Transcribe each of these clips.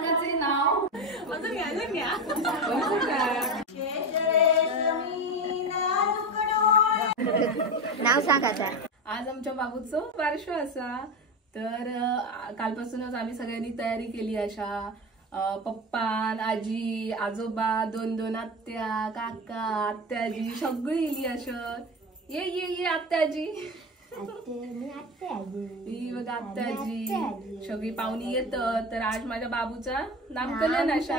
बाबाचे नाव नाव सांग आता. आज आमच्या बाबूचं बारसं असा, तर कालपासूनच आम्ही सगळ्यांनी तयारी केली. अशा पप्पा, आजी, आजोबा, दोन दोन आत्या, काका, आत्याजी सगळी इली. असं ये ये ये आत्याजी, ही बघा आत्याजी, सगळी पाहुणी येत. तर आज माझ्या बाबूचा नामकरण अशा.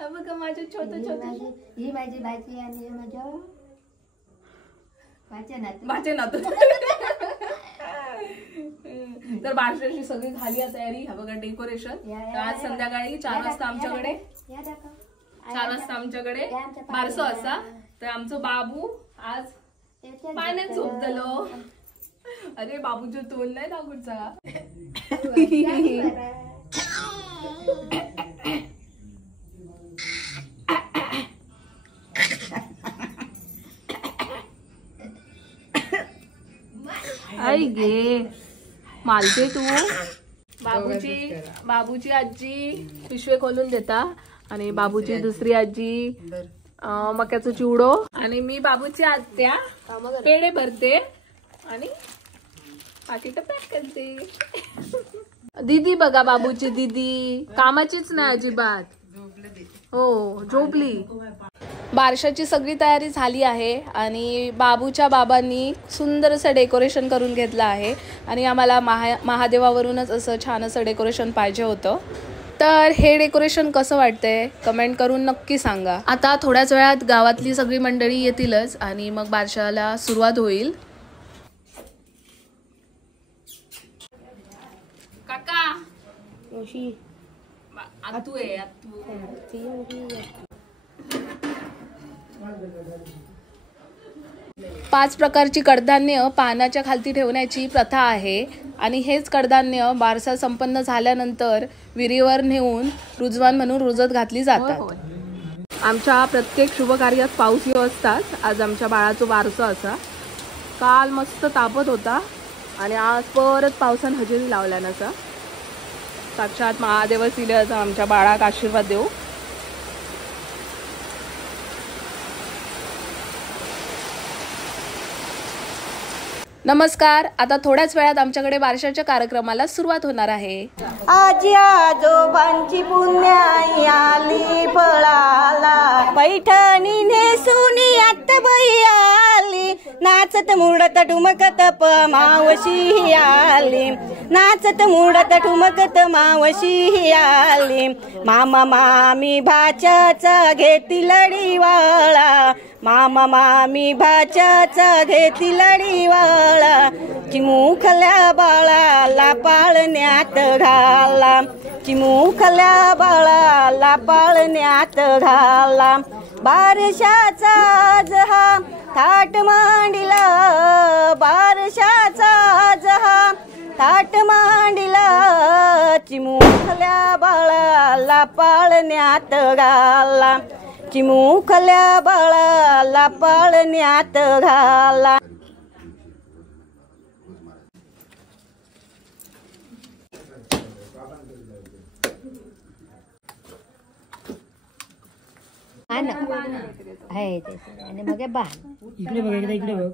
बघा माझं छोटं छोटं, ही माझी भाची आणि माझे नातू. तर बारशाची सगळी झाली आहे तयारी. हा बघा डेकोरेशन. आज संध्याकाळी 4 वाजता आमच्याकडे 4 वाजता आमच्याकडे बारसं असा. तर आमचं बाबू आज पाण्यात झोपतलो. अरे बाबूचं तोंड नाही दाखवचा. आई गे मालते तू. बाबूची आजी पिशवे खोलून देता आणि बाबूची दुसरी आजी मक्याचं चिवडो आणि मी बाबूची आत्या पेढे भरते आणि पाकिट पॅक करते. दीदी बघा बाबूची दीदी कामाचीच नाही अजिबात. हो झोपली. बारशाची सगळी तयारी झाली आहे आणि बाबूच्या बाबांनी सुंदर असं डेकोरेशन करून घेतलं आहे आणि आम्हाला महादेवावरूनच असं छान असं डेकोरेशन पाहिजे होतं. तर हे डेकोरेशन कसं वाटतंय कमेंट करून नक्की सांगा. आता थोड्याच वेळात गावातली सगळी मंडळी येतीलच आणि मग बारशाला सुरुवात होईल. काका आतू आहे आतू. 5 प्रकारची कडधान्य पानाच्या खालती ठेवण्याची प्रथा आहे आणि हेच कडधान्य बारसा संपन्न झाल्यानंतर विहिरीवर नेऊन रुजवान म्हणून रुजत घातली जातात. आमच्या प्रत्येक शुभ कार्यात पाऊस येऊ असताच आज आमच्या बाळाचं बारसं असा. काल मस्त तापत होता आणि आज परत पावसानं हजेरी लावल्यानं असा. साक्षात महादेवच इले असं आमच्या बाळाक आशीर्वाद देऊ. नमस्कार. आता थोड्याच वेळात आमच्याकडे बारशाच्या कार्यक्रमाला सुरुवात होणार आहे. आजी आजोबांची पुण्याई आली फळाला, पैठणी नेसूनी आत्याबाई आली, नाचत मुडत ठुमकत मावशी आली, नाचत मुडत ठुमकत मावशी आली. मामा मामी भाच्याचा घेतील दिवाळा, मामा मामी भाच्याचा घेतील दिवाळा. चिमुखल्या बाळाला पाळण्यात घाला, चिमुखल्या बाळाला पाळण्यात घाला. बारशाचा आज हा थाट मांडिला, बारशाचा आज हा थाट मांडिला. चिमुखल्या बाळाला पाळण्यात घाला, चिमुखल्या बाळाला पाळण्यात घाला. आणि मग बाण इकडे बघ, एकदा इकडे बघ.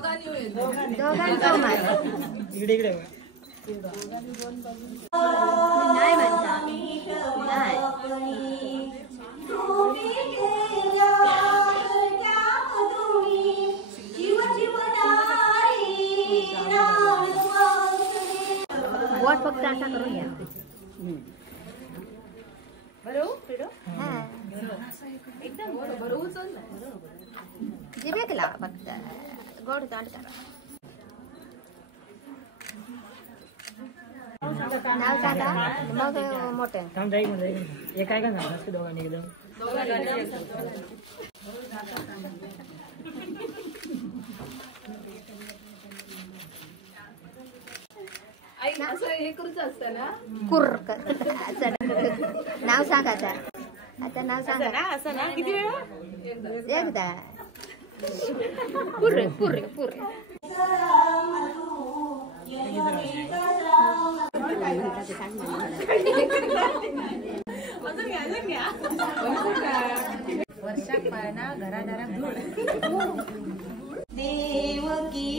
दोघांचा माझा इकडे इकडे नाही म्हणता नाही वॉट फक्त असा करून घ्या जिभेक लावा फक्त गोड तोंड करा नाव सांगा मग मोठं थांब जाईल म्हणजे एक आहे का सांगा दोघांनी एकदम हे करूच असतं ना कुर नाव सांगा आता नाव सांगा असं ना किती वेळ एकदा पुरे पुरे पुरे वर्षाक पाळणा घरादारात धूळ देवकी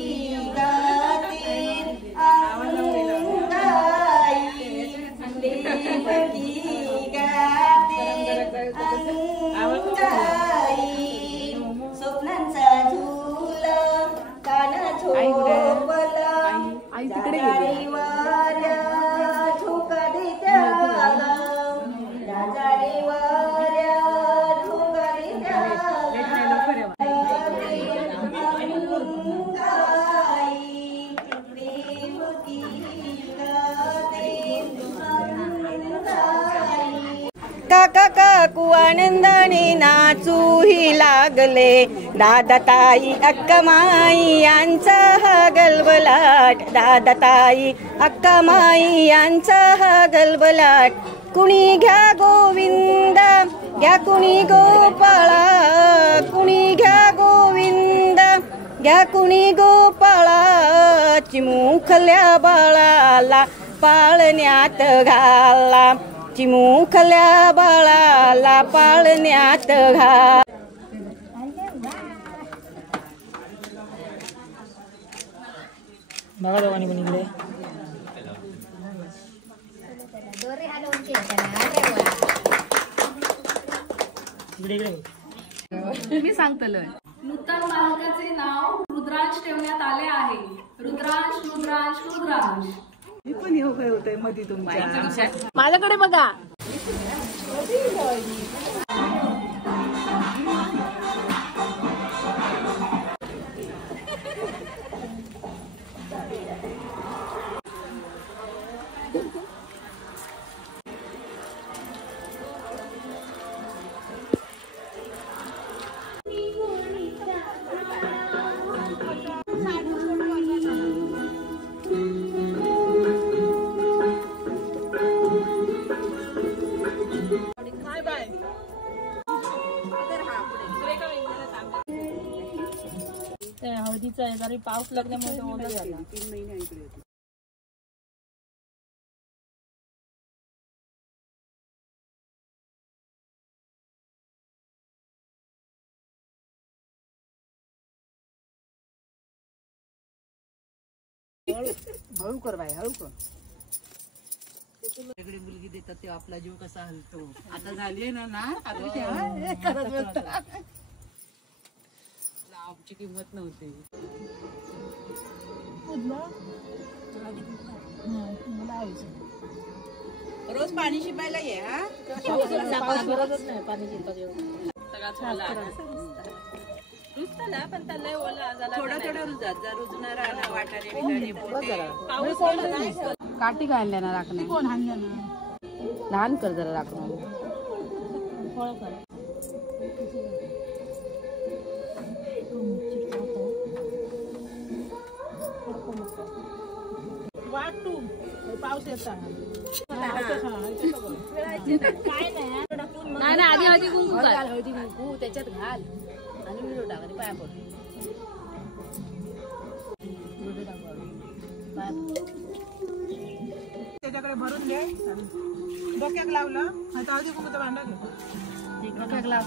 गाते अंगाई देवकी गाते अंगाई स्वप्नांचा झुला काना झोपला जाणारी वाऱ्या झोका देत्या राजारी वाऱ्या झोका देत्या काका काकू आनंदाने नाचूही लागले दादा ताई अक्का माई यांचा हा गलबलाट दादा ताई अक्का माई यांचा हा गलबलाट कुणी घ्या गोविंदा घ्या कुणी गोपाळा कुणी घ्या गोविंदा घ्या कुणी गोपाळा चिमुखल्या बाळाला पाळण्यात घाला चिमुखल्या बाळाला पाळण्यात घाल बघा दोघांनी पण इकडे दोरी हलवून इकडे इकडे मी सांगतलोय नूतन बालकाचे नाव रुद्रांश ठेवण्यात आले आहे रुद्रांश रुद्रांश रुद्रांश मी पण येऊ काय होतंय मध्ये तुमच्या माझ्याकडे बघा हळदीचा आहे जरी पाऊस लागल्यामुळे तो ओला झाला 3 महिने इकडे हळू कर बाई हळू कर सगळी मुलगी देतात ते आपला जीव कसा हलतो आता झाली ना आमची किंमत नव्हती रोज पाणी शिपायला ये हा थोडं थोडं रुजात जर रुजणार वाटाणे काठी घालल्या ना राखणं कोण लहान कर जरा राखणं वाटू पाऊस येता नाही आधी हळदी कुंकू घाल हळदी कुंकू त्याच्यात घाल आणि विडो टाक आणि पाया पड त्याच्याकडे भरून घे डोक्याक लावलं आता हळदी कुंकूचं भांडा घे डोक्याक लाव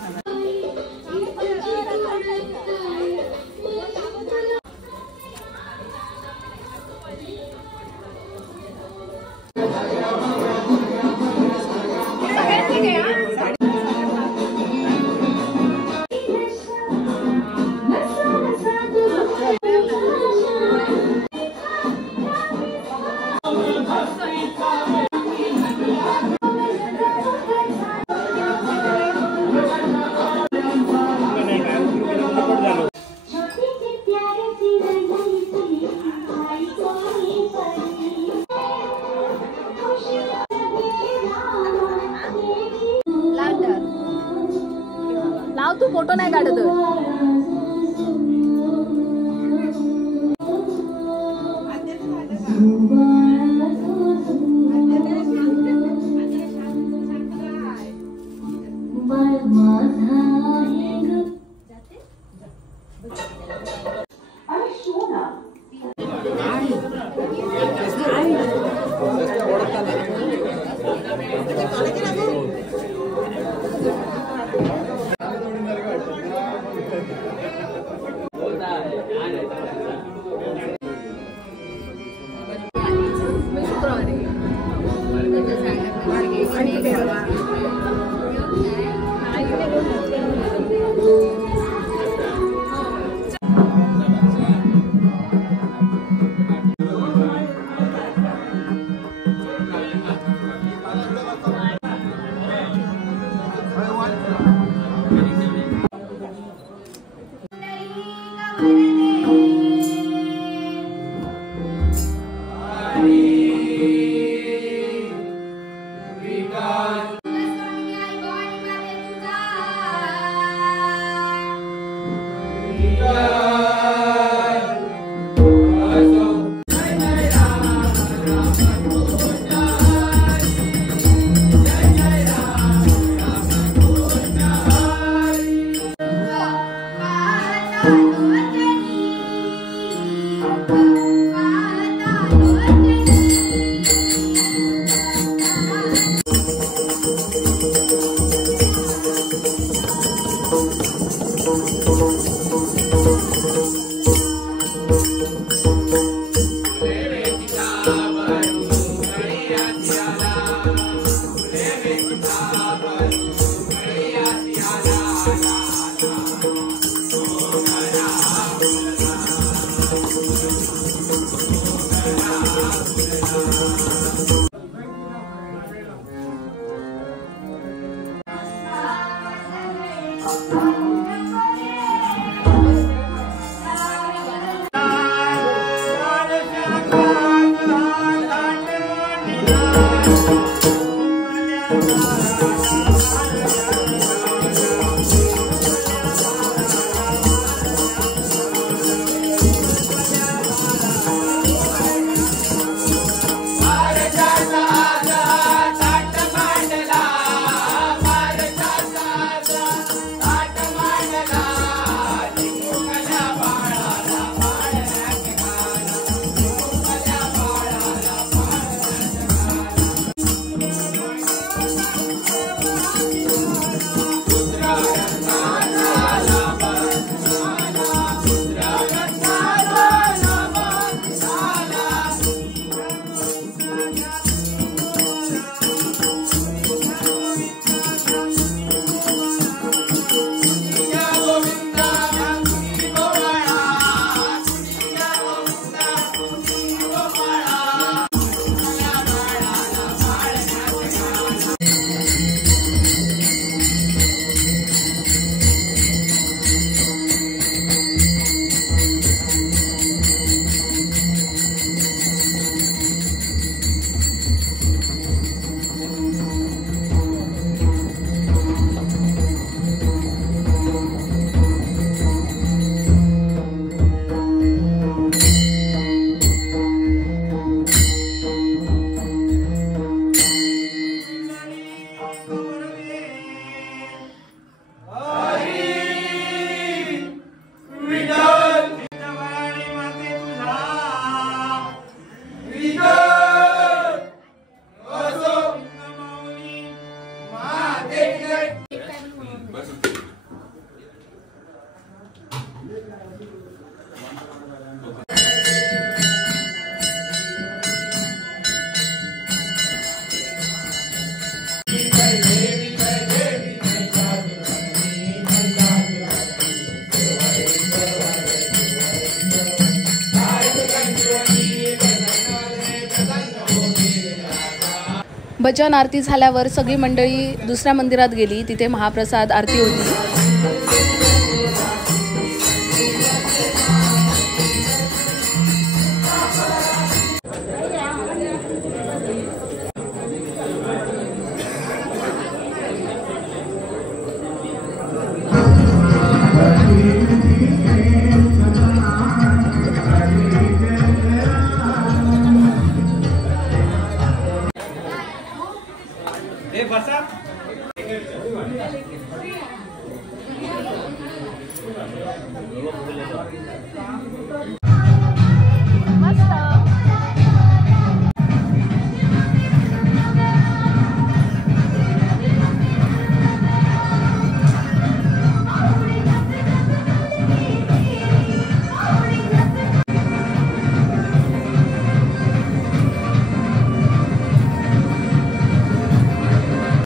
भजन आरती झाल्यावर सगळी मंडळी दुसऱ्या मंदिरात गेली. तिथे महाप्रसाद आरती होती.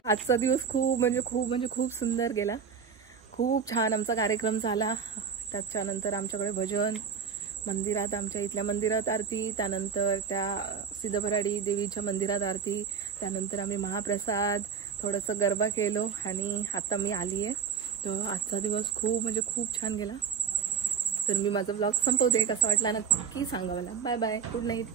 आजचा दिवस खूप सुंदर गेला. खूप छान आमचा कार्यक्रम झाला. त्याच्यानंतर आमच्याकडे भजन, मंदिरात, आमच्या इथल्या मंदिरात आरती, त्यानंतर त्या सिद्धभराडी देवीच्या मंदिरात आरती, त्यानंतर आम्ही महाप्रसाद, थोडंसं गरबा केलो आणि आता मी आली आहे. तर आजचा दिवस खूप छान गेला. तर मी माझा ब्लॉग संपवते. कसा वाटला नक्की सांगा मला. Bye bye, good night.